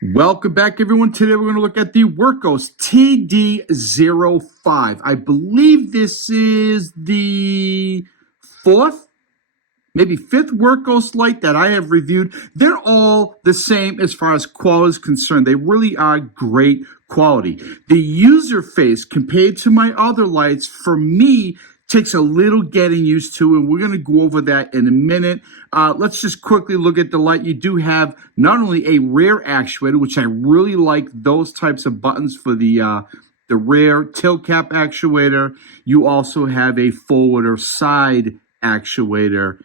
Welcome back, everyone. Today we're going to look at the Wurkkos TD05. I believe this is the fourth, maybe fifth Wurkkos light that I have reviewed. They're all the same as far as quality is concerned. They really are great quality. The user face compared to my other lights, for me, takes a little getting used to, and we're going to go over that in a minute. Let's just quickly look at the light. You do have not only a rear actuator, which I really like those types of buttons for the rear tilt cap actuator. You also have a forward or side actuator.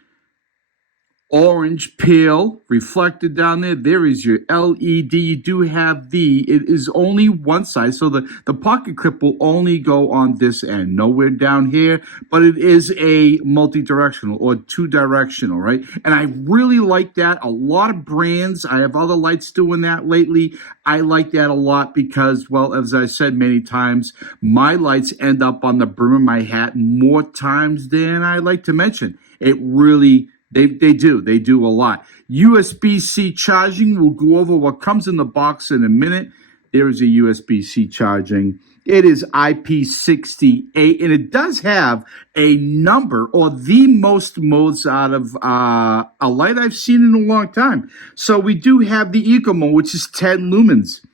Orange peel reflected down there. There is your LED. You do have it is only one side, so the pocket clip will only go on this end, nowhere down here, but it is a multi-directional or two-directional, right? And I really like that. A lot of brands, I have other lights doing that lately. I like that a lot because, well, as I said many times, my lights end up on the brim of my hat more times than I like to mention. It really They do a lot. USB-C charging, we'll go over what comes in the box in a minute. There is a USB-C charging. It is IP68, and it does have a number or the most modes out of a light I've seen in a long time. So we do have the Eco mode, which is 10 lumens.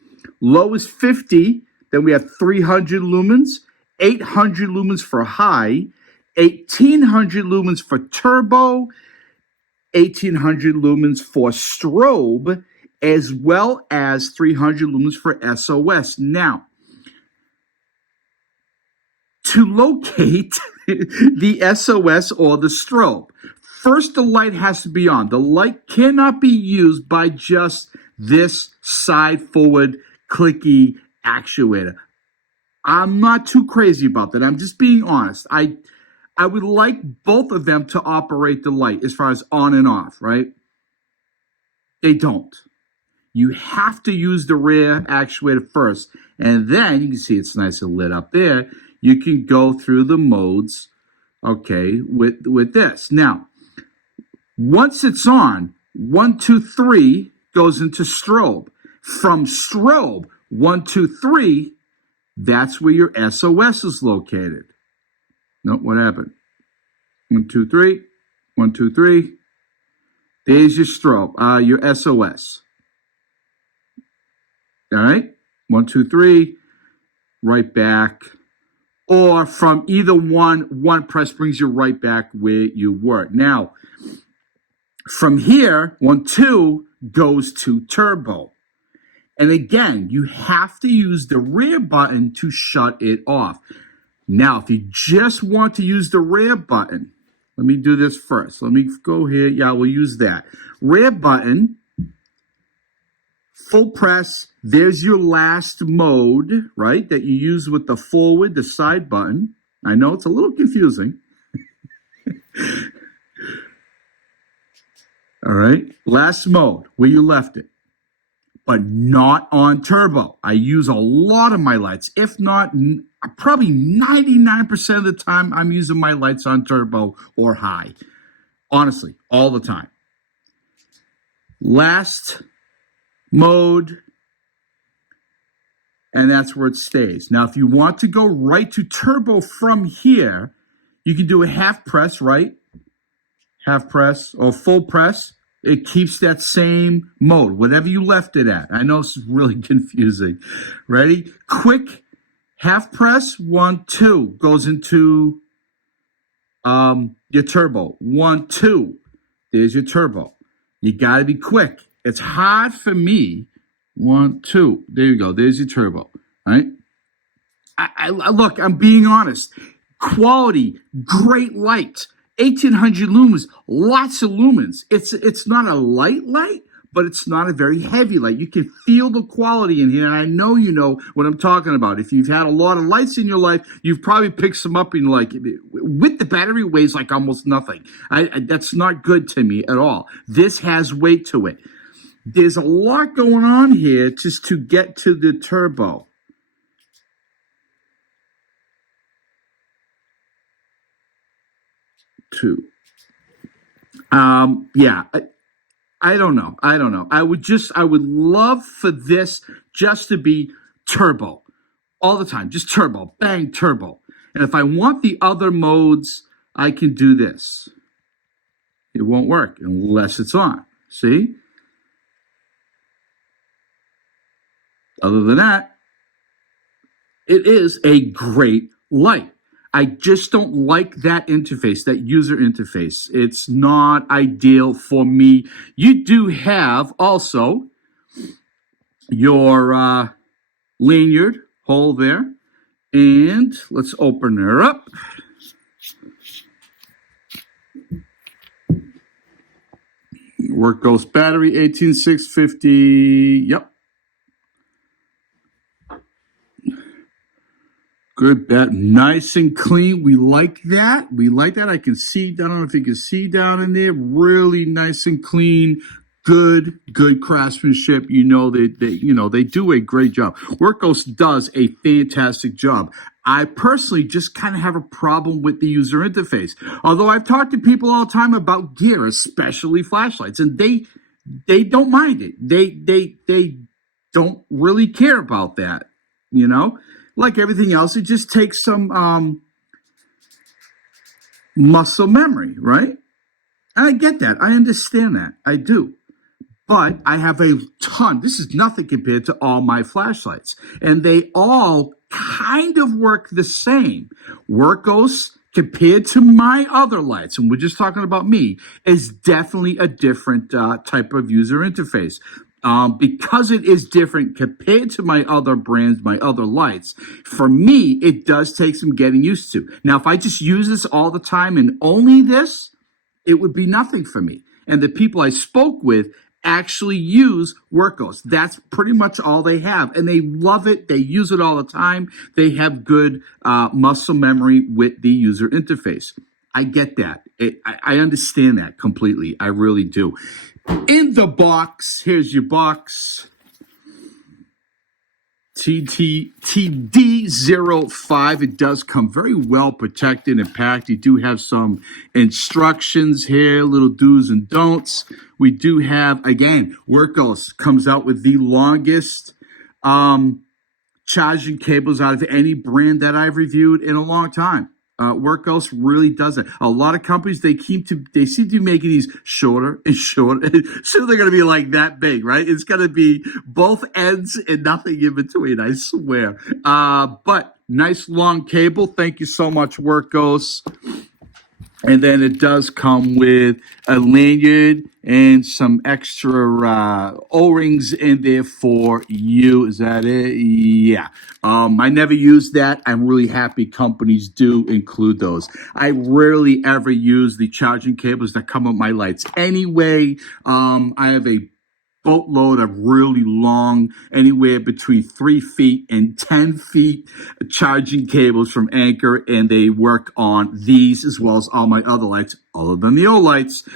Low is 50. Then we have 300 lumens, 800 lumens for high, 1800 lumens for turbo, 1800 lumens for strobe, as well as 300 lumens for SOS. Now, to locate the SOS or the strobe, first the light has to be on. The light cannot be used by just this side forward clicky actuator. I'm not too crazy about that. I'm just being honest. I would like both of them to operate the light as far as on and off, right? They don't. You have to use the rear actuator first. And then you can see it's nice and lit up there. You can go through the modes, okay, with this. Now, once it's on, 1, 2, 3 goes into strobe. From strobe, 1, 2, 3, that's where your SOS is located. No, what happened? 1, 2, 3. 1, 2, 3. There's your strobe, your SOS. All right? 1, 2, 3. Right back. Or from either one press brings you right back where you were. Now, from here, 1, 2 goes to turbo. And again, you have to use the rear button to shut it off. Now, if you just want to use the rear button, let me do this first. Let me go here. Yeah, we'll use that. Rear button, full press. There's your last mode, right, that you use with the forward, the side button. I know it's a little confusing. All right, last mode, where you left it, but not on turbo. I use a lot of my lights, if not probably 99% of the time, I'm using my lights on turbo or high. Honestly, all the time. Last mode, and that's where it stays. Now, if you want to go right to turbo from here, you can do a half press, right? Half press or full press. It keeps that same mode, whatever you left it at. I know this is really confusing. Ready? Quick half press, 1, 2 goes into your turbo. 1, 2, there's your turbo. You got to be quick. It's hard for me. 1, 2, there you go. There's your turbo. All right. I look, I'm being honest. Quality, great light. 1800 lumens, lots of lumens. It's not a light, but it's not a very heavy light. You can feel the quality in here, and I know you know what I'm talking about. If you've had a lot of lights in your life, you've probably picked some up and like, with the battery, weighs like almost nothing. That's not good to me at all. This has weight to it. There's a lot going on here just to get to the turbo. Two. Yeah. I don't know. I would love for this just to be turbo all the time, just turbo, bang, turbo. And if I want the other modes, I can do this. It won't work unless it's on. See? Other than that, it is a great light. I just don't like that interface, that user interface. It's not ideal for me. You do have also your lanyard hole there. And let's open her up. Wurkkos battery, 18650. Yep. Good bet. Nice and clean. We like that. We like that. I can see, I don't know if you can see down in there. Really nice and clean. Good craftsmanship. You know, they do a great job. Wurkkos does a fantastic job. I personally just kind of have a problem with the user interface. Although I've talked to people all the time about gear, especially flashlights, and they don't mind it. They don't really care about that, you know? Like everything else, it just takes some muscle memory, right? And I get that. I understand that. I do. But I have a ton. This is nothing compared to all my flashlights. And they all kind of work the same. Wurkkos, compared to my other lights, and we're just talking about me, is definitely a different type of user interface. Because it is different compared to my other brands, my other lights, for me, it does take some getting used to. Now, if I just use this all the time and only this, it would be nothing for me. And the people I spoke with actually use Wurkkos. That's pretty much all they have. And they love it. They use it all the time. They have good muscle memory with the user interface. I get that. I understand that completely. I really do. In the box, here's your box. TD05. It does come very well protected and packed. You do have some instructions here, little do's and don'ts. We do have, again, Wurkkos comes out with the longest charging cables out of any brand that I've reviewed in a long time. Wurkkos really does it. A lot of companies, they seem to be making these shorter and shorter. So they're going to be like that big, right? It's going to be both ends and nothing in between, I swear. But nice long cable. Thank you so much, Wurkkos. And then it does come with a lanyard and some extra O-rings in there for you. Is that it? Yeah. I never use that. I'm really happy companies do include those. I rarely ever use the charging cables that come with my lights. Anyway, I have a boatload of really long, anywhere between 3 feet and 10 feet charging cables from Anker, and they work on these as well as all my other lights, other than the old lights,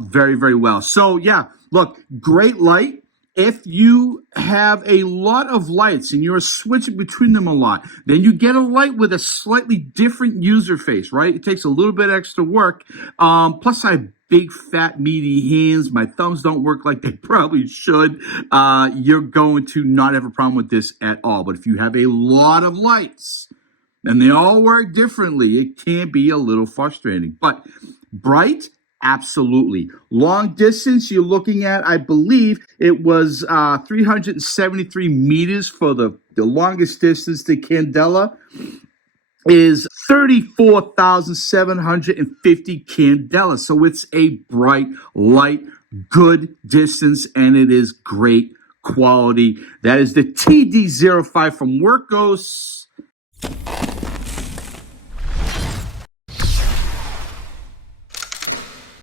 very, very well. So yeah, look, great light. If you have a lot of lights and you're switching between them a lot, then you get a light with a slightly different user face, right? It takes a little bit extra work. Plus I have big, fat, meaty hands. My thumbs don't work like they probably should. You're going to not have a problem with this at all. But if you have a lot of lights and they all work differently, it can be a little frustrating. But bright, absolutely. Long distance, you're looking at, I believe it was 373 meters for the longest distance to Candela is 34,750 candela. So it's a bright, light, good distance, and it is great quality. That is the TD05 from Wurkkos.